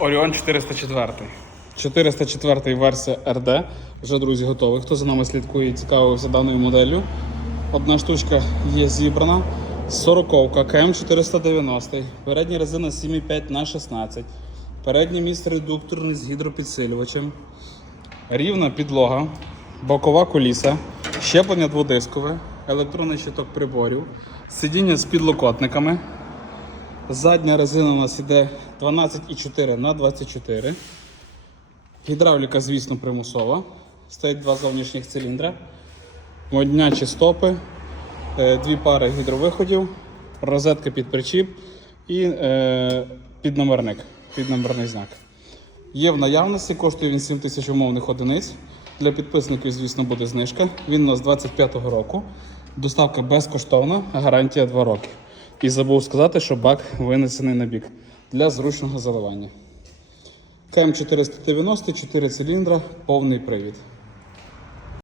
Orion 404. 404 версія RD. Вже, друзі, готовий. Хто за нами слідкує і цікавився даною моделлю. Одна штучка є зібрана. 40 КМ 490. Передня резина 7,5 на 16. Передній міст редукторний з гідропідсилювачем. Рівна підлога, бокова коліса, щеплення дводискове, електронний щиток приборів, сидіння з підлокотниками. Задня резина у нас іде 12,4 на 24. Гідравліка, звісно, примусова. Стоять два зовнішніх циліндра. Моднячі стопи, е, дві пари гідровиходів, розетка під причіп і е, підномерник, підномерний знак. Є в наявності, коштує він 7 тисяч умовних одиниць. Для підписників, звісно, буде знижка. Він у нас 25-го року. Доставка безкоштовна, гарантія 2 роки. І забув сказати, що бак винесений на бік для зручного заливання. КМ 490, 4 циліндра, повний привід.